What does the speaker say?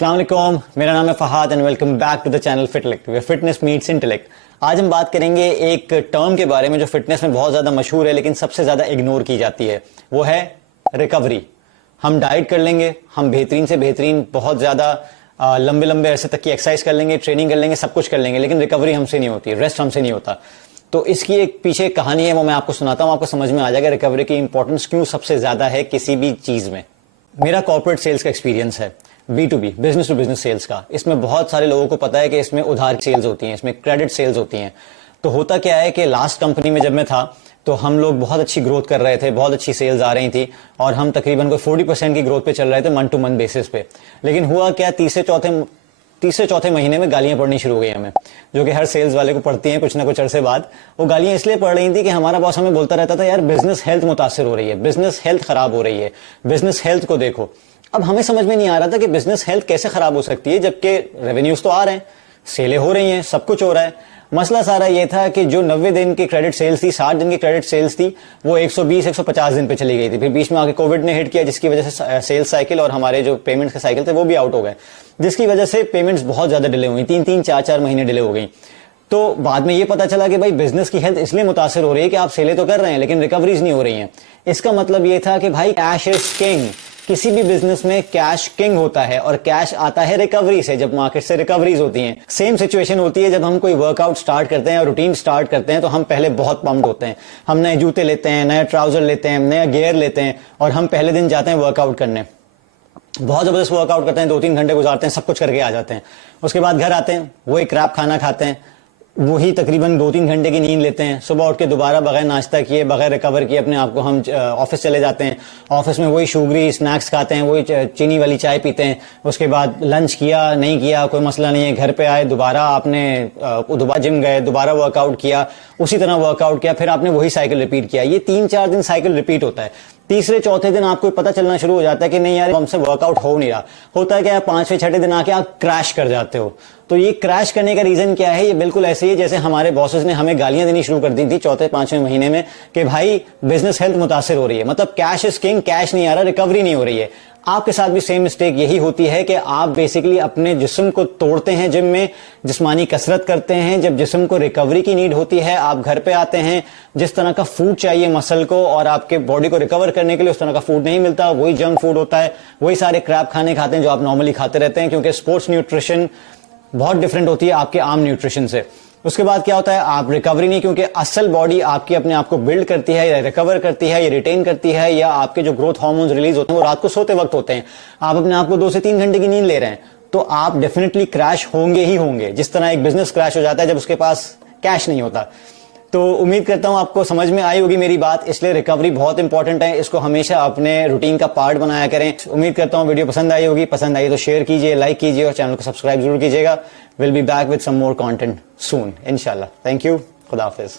अस्सलाम वालेकुम, मेरा नाम है Fahad and welcome back to the channel Fitlect where fitness meets intellect. आज हम बात करेंगे एक टर्म के बारे में जो फिटनेस में बहुत ज़्यादा मशहूर है लेकिन सबसे ज़्यादा इग्नोर की जाती है, वो है रिकवरी। हम डाइट कर लेंगे, हम बेहतरीन से बेहतरीन बहुत ज़्यादा लंबे लंबे अरसे तक की एक्सरसाइज कर लेंगे, ट्रेनिंग कर लेंगे, सब कुछ कर लेंगे, लेकिन रिकवरी हमसे नहीं होती, रेस्ट हमसे नहीं होता। तो इसकी एक पीछे एक कहानी है, वो मैं आपको सुनाता हूँ, आपको समझ में आ जाएगा रिकवरी की इंपॉर्टेंस क्यों सबसे ज़्यादा है किसी भी चीज़ में। मेरा कॉर्पोरेट सेल्स का एक्सपीरियंस है, B2B business to business sales का। इसमें बहुत सारे लोगों को पता है कि इसमें उधार सेल्स होती हैं, इसमें क्रेडिट सेल्स होती हैं। तो होता क्या है कि लास्ट कंपनी में जब मैं था तो हम लोग बहुत अच्छी ग्रोथ कर रहे थे, बहुत अच्छी सेल्स आ रही थी और हम तकरीबन कोई 40% की ग्रोथ पे चल रहे थे मंथ टू मंथ बेसिस पे। लेकिन हुआ क्या, तीसरे चौथे महीने में गालियां पड़नी शुरू हो गई हमें, जो कि हर सेल्स वाले को पड़ती हैं कुछ ना कुछ अरसे बाद। वो गालियां इसलिए पड़ रही थी कि हमारा बॉस हमें बोलता रहता था, यार बिजनेस हेल्थ मुतासर हो रही है, बिजनेस हेल्थ खराब हो रही है, बिजनेस हेल्थ को देखो। अब हमें समझ में नहीं आ रहा था कि बिजनेस हेल्थ कैसे खराब हो सकती है, जबकि रेवेन्यूज तो आ रहे हैं, सेलें हो रही हैं, सब कुछ हो रहा है। मसला सारा ये था कि जो 90 दिन की क्रेडिट सेल्स थी, 60 दिन की क्रेडिट सेल्स थी, वो 120-150 दिन पे चली गई थी। फिर बीच में आके कोविड ने हिट किया, जिसकी वजह से सेल्स साइकिल और हमारे जो पेमेंट्स के साइकिल थे वो भी आउट हो गए, जिसकी वजह से पेमेंट्स बहुत ज्यादा डिले हुई, 3-3, 4-4 महीने डिले हो गई। तो बाद में ये पता चला कि भाई बिजनेस की हेल्थ इसलिए मुतासर हो रही है कि आप सेलें तो कर रहे हैं लेकिन रिकवरीज नहीं हो रही हैं। इसका मतलब ये था कि भाई कैश इज किंग, किसी भी बिजनेस में कैश किंग होता है और कैश आता है रिकवरी से, जब मार्केट से रिकवरीज होती हैं। सेम सिचुएशन होती है जब हम कोई वर्कआउट स्टार्ट करते हैं और रूटीन स्टार्ट करते हैं, तो हम पहले बहुत पम्प्ड होते हैं, हम नए जूते लेते हैं, नया ट्राउजर लेते हैं, नया गियर लेते हैं और हम पहले दिन जाते हैं वर्कआउट करने, बहुत जबरदस्त वर्कआउट करते हैं, 2-3 घंटे गुजारते हैं, सब कुछ करके आ जाते हैं। उसके बाद घर आते हैं, वो एक क्रैप खाना खाते हैं, वही तकरीबन 2-3 घंटे की नींद लेते हैं, सुबह उठ के दोबारा बगैर नाश्ता किए, बगैर रिकवर किए अपने आप को हम ऑफिस चले जाते हैं। ऑफिस में वही शुगरी स्नैक्स खाते हैं, वही चीनी वाली चाय पीते हैं। उसके बाद लंच किया नहीं किया कोई मसला नहीं है, घर पे आए दोबारा आपने दोबारा जिम गए, दोबारा वर्कआउट किया, उसी तरह वर्कआउट किया, फिर आपने वही साइकिल रिपीट किया। ये 3-4 दिन साइकिल रिपीट होता है। तीसरे चौथे दिन आपको पता चलना शुरू हो जाता है कि नहीं यार हमसे वर्कआउट हो नहीं रहा। होता है क्या, 5वें-6ठे दिन आके आप क्रैश कर जाते हो। तो ये क्रैश करने का रीजन क्या है, ये बिल्कुल ऐसे ही जैसे हमारे बॉसेस ने हमें गालियां देनी शुरू कर दी थी 4-5वें महीने में कि भाई बिजनेस हेल्थ मुतासर हो रही है, मतलब कैश इज किंग, कैश नहीं आ रहा, रिकवरी नहीं हो रही है। आपके साथ भी सेम मिस्टेक यही होती है कि आप बेसिकली अपने जिस्म को तोड़ते हैं, जिम में जिस्मानी कसरत करते हैं, जब जिस्म को रिकवरी की नीड होती है आप घर पे आते हैं, जिस तरह का फूड चाहिए मसल को और आपके बॉडी को रिकवर करने के लिए उस तरह का फूड नहीं मिलता, वही जंक फूड होता है, वही सारे क्रैप खाने खाते हैं जो आप नॉर्मली खाते रहते हैं, क्योंकि स्पोर्ट्स न्यूट्रिशन बहुत डिफरेंट होती है आपके आम न्यूट्रिशन से। उसके बाद क्या होता है, आप रिकवरी नहीं, क्योंकि असल बॉडी आपकी अपने आप को बिल्ड करती है या रिकवर करती है या रिटेन करती है, या आपके जो ग्रोथ हार्मोन्स रिलीज होते हैं वो रात को सोते वक्त होते हैं। आप अपने आप को 2 से 3 घंटे की नींद ले रहे हैं तो आप डेफिनेटली क्रैश होंगे ही होंगे, जिस तरह एक बिजनेस क्रैश हो जाता है जब उसके पास कैश नहीं होता। तो उम्मीद करता हूं आपको समझ में आई होगी मेरी बात, इसलिए रिकवरी बहुत इंपॉर्टेंट है, इसको हमेशा अपने रूटीन का पार्ट बनाया करें। उम्मीद करता हूं वीडियो पसंद आई होगी, पसंद आई तो शेयर कीजिए, लाइक कीजिए और चैनल को सब्सक्राइब जरूर कीजिएगा। Will be back with some more content soon इंशाल्लाह। थैंक यू, खुदा हाफिज।